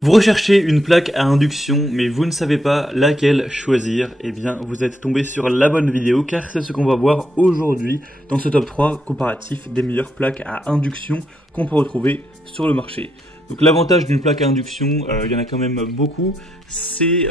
Vous recherchez une plaque à induction, mais vous ne savez pas laquelle choisir, eh bien vous êtes tombé sur la bonne vidéo car c'est ce qu'on va voir aujourd'hui dans ce top 3 comparatif des meilleures plaques à induction qu'on peut retrouver sur le marché. Donc l'avantage d'une plaque à induction, il y en a quand même beaucoup, c'est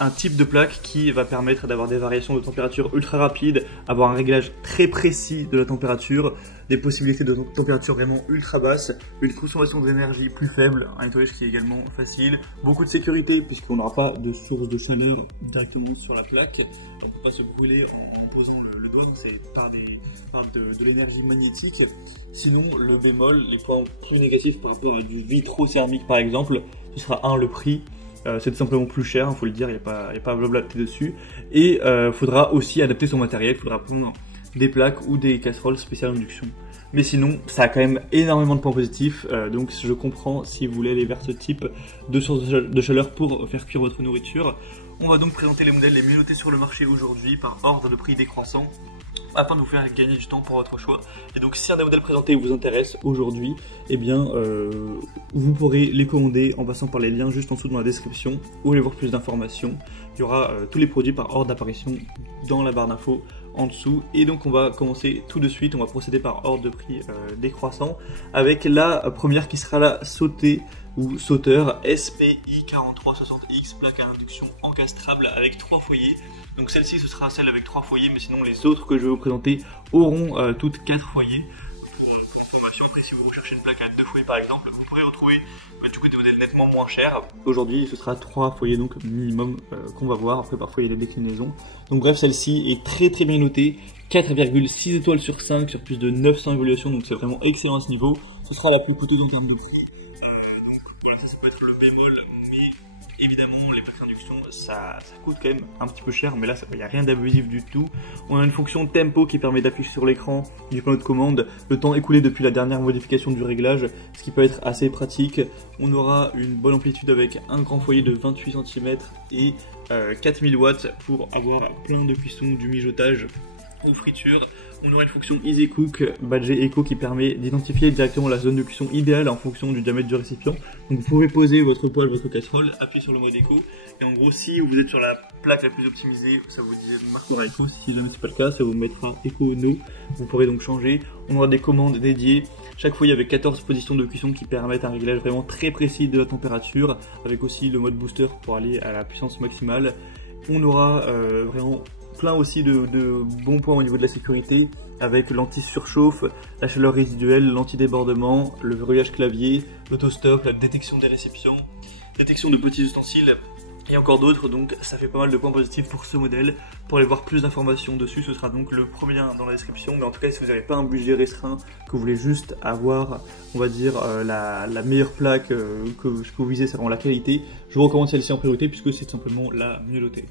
un type de plaque qui va permettre d'avoir des variations de température ultra rapides, avoir un réglage très précis de la température, des possibilités de température vraiment ultra basse, une consommation d'énergie plus faible, un nettoyage qui est également facile, beaucoup de sécurité puisqu'on n'aura pas de source de chaleur directement sur la plaque, on ne peut pas se brûler en posant le doigt, c'est par de l'énergie magnétique. Sinon le bémol, les points plus négatifs par rapport à du vitrocéramique par exemple, ce sera le prix. C'est tout simplement plus cher, il faut le dire, il n'y a pas à blablater dessus. Et il faudra aussi adapter son matériel, il faudra prendre des plaques ou des casseroles spéciales induction. Mais sinon, ça a quand même énormément de points positifs, donc je comprends si vous voulez aller vers ce type de source de chaleur pour faire cuire votre nourriture. On va donc présenter les modèles les mieux notés sur le marché aujourd'hui par ordre de prix décroissant, afin de vous faire gagner du temps pour votre choix. Et donc si un des modèles présentés vous intéresse aujourd'hui, eh bien vous pourrez les commander en passant par les liens juste en dessous dans la description ou aller voir plus d'informations. Il y aura tous les produits par ordre d'apparition dans la barre d'infos en dessous. Et donc on va commencer tout de suite, on va procéder par ordre de prix décroissant avec la première qui sera la sautée ou sauteur SPI 4360X, plaque à induction encastrable avec 3 foyers. Donc celle-ci ce sera celle avec 3 foyers, mais sinon les autres que je vais vous présenter auront toutes 4 foyers. Après, si vous recherchez une plaque à 2 foyers par exemple, vous pourrez retrouver du coup des modèles nettement moins chers. Aujourd'hui ce sera 3 foyers donc minimum qu'on va voir, après parfois il y a des déclinaisons. Donc bref, celle-ci est très bien notée, 4,6 étoiles sur 5 sur plus de 900 évaluations, donc c'est vraiment excellent à ce niveau. Ce sera la plus coûteuse en termes de prix. Donc voilà, ça peut être le bémol, mais évidemment les plaques d'induction ça coûte quand même un petit peu cher, mais là il n'y a rien d'abusif du tout. On a une fonction tempo qui permet d'afficher sur l'écran du panneau de commande le temps écoulé depuis la dernière modification du réglage, ce qui peut être assez pratique. On aura une bonne amplitude avec un grand foyer de 28 cm et 4000 watts pour avoir plein de cuisson, du mijotage ou friture. On aura une fonction Easy Cook badgée Eco qui permet d'identifier directement la zone de cuisson idéale en fonction du diamètre du récipient. Donc vous pouvez poser votre poêle, votre casserole, appuyer sur le mode Eco, et en gros si vous êtes sur la plaque la plus optimisée, ça vous marquera Eco. Si jamais c'est pas le cas, ça vous mettra Eco No. Vous pourrez donc changer. On aura des commandes dédiées, chaque foyer avec 14 positions de cuisson qui permettent un réglage vraiment très précis de la température, avec aussi le mode booster pour aller à la puissance maximale. On aura vraiment plein aussi de bons points au niveau de la sécurité, avec l'anti-surchauffe, la chaleur résiduelle, l'anti-débordement, le verrouillage clavier, l'autostop, la détection des récipients, détection de petits ustensiles et encore d'autres. Donc ça fait pas mal de points positifs pour ce modèle. Pour aller voir plus d'informations dessus, ce sera donc le premier lien dans la description. Mais en tout cas, si vous n'avez pas un budget restreint, que vous voulez juste avoir, on va dire, la meilleure plaque que vous visez, c'est vraiment la qualité, je vous recommande celle-ci en priorité puisque c'est simplement la mieux notée.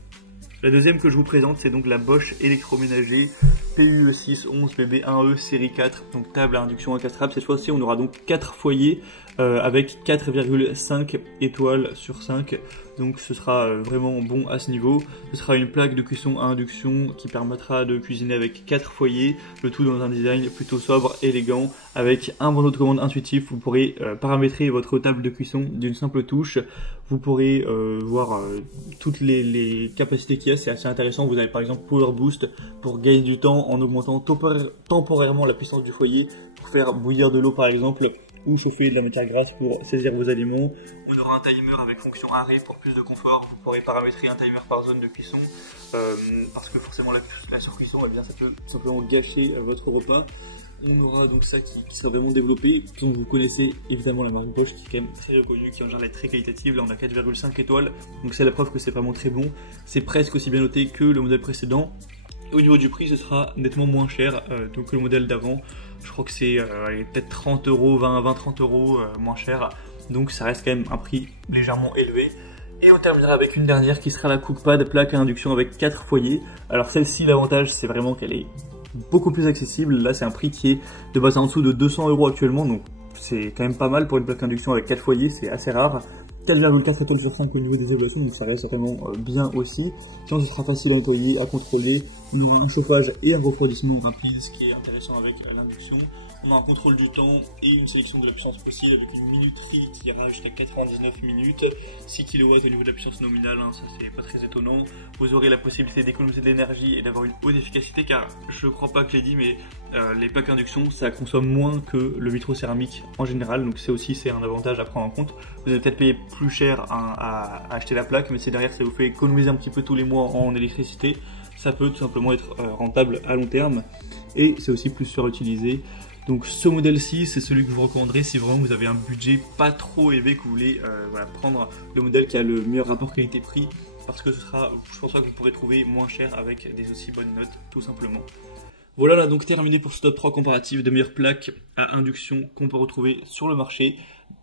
La deuxième que je vous présente, c'est donc la Bosch électroménager PUE611BB1E série 4, donc table à induction encastrable. Cette fois-ci, on aura donc 4 foyers avec 4,5 étoiles sur 5. Donc ce sera vraiment bon à ce niveau. Ce sera une plaque de cuisson à induction qui permettra de cuisiner avec 4 foyers, le tout dans un design plutôt sobre, élégant, avec un bandeau de commande intuitif. Vous pourrez paramétrer votre table de cuisson d'une simple touche. Vous pourrez voir toutes les capacités qu'il y a, c'est assez intéressant. Vous avez par exemple Power Boost pour gagner du temps en augmentant temporairement la puissance du foyer, pour faire bouillir de l'eau par exemple, ou chauffer de la matière grasse pour saisir vos aliments. On aura un timer avec fonction arrêt pour plus de confort. Vous pourrez paramétrer un timer par zone de cuisson, parce que forcément la surcuisson, eh bien, ça peut simplement gâcher votre repas. On aura donc ça qui sera vraiment développé. Donc vous connaissez évidemment la marque Bosch qui est quand même très reconnue, qui en général est très qualitative. Là on a 4,5 étoiles, donc c'est la preuve que c'est vraiment très bon. C'est presque aussi bien noté que le modèle précédent. Et au niveau du prix, ce sera nettement moins cher donc que le modèle d'avant. Je crois que c'est peut-être 30 euros, 20-30 euros moins cher. Donc ça reste quand même un prix légèrement élevé. Et on terminera avec une dernière qui sera la Cookpad plaque à induction avec 4 foyers. Alors celle-ci, l'avantage c'est vraiment qu'elle est beaucoup plus accessible. Là c'est un prix qui est de base en dessous de 200 euros actuellement, donc c'est quand même pas mal pour une plaque d'induction avec 4 foyers, c'est assez rare. 4,4 étoiles sur 5 au niveau des évaluations, donc ça reste vraiment bien aussi. Sinon, ce sera facile à nettoyer, à contrôler. On aura un chauffage et un refroidissement rapide, ce qui est intéressant avec l'induction. On a un contrôle du temps et une sélection de la puissance possible avec une minuterie qui ira jusqu'à 99 minutes, 6 kW au niveau de la puissance nominale, hein, ça c'est pas très étonnant. Vous aurez la possibilité d'économiser de l'énergie et d'avoir une haute efficacité car je crois pas que j'ai dit mais les plaques induction ça consomme moins que le vitrocéramique en général, donc c'est un avantage à prendre en compte. Vous allez peut-être payer plus cher à acheter la plaque, mais si derrière ça vous fait économiser un petit peu tous les mois en électricité, ça peut tout simplement être rentable à long terme et c'est aussi plus surutilisé. Donc ce modèle-ci, c'est celui que je vous recommanderais si vraiment vous avez un budget pas trop élevé, que vous voulez prendre le modèle qui a le meilleur rapport qualité-prix, parce que je pense pas que vous pourrez trouver moins cher avec des aussi bonnes notes, tout simplement. Voilà, là donc terminé pour ce top 3 comparatif des meilleures plaques à induction qu'on peut retrouver sur le marché.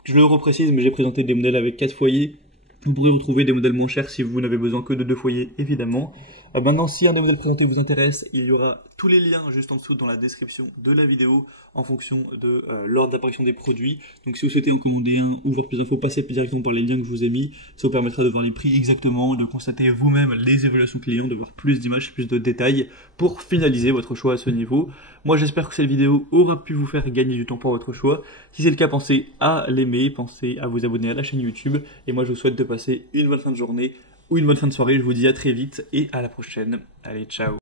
Je le reprécise, mais j'ai présenté des modèles avec 4 foyers. Vous pourrez retrouver des modèles moins chers si vous n'avez besoin que de 2 foyers, évidemment. Maintenant, si un des modèles présentés vous intéresse, il y aura tous les liens juste en dessous dans la description de la vidéo en fonction de l'ordre d'apparition des produits. Donc si vous souhaitez en commander un ou voir plus d'infos, passez directement par les liens que je vous ai mis. Ça vous permettra de voir les prix exactement, de constater vous-même les évaluations clients, de voir plus d'images, plus de détails pour finaliser votre choix à ce niveau. Moi, j'espère que cette vidéo aura pu vous faire gagner du temps pour votre choix. Si c'est le cas, pensez à l'aimer, pensez à vous abonner à la chaîne YouTube. Et moi, je vous souhaite de passer une bonne fin de journée ou une bonne fin de soirée. Je vous dis à très vite et à la prochaine. Allez, ciao!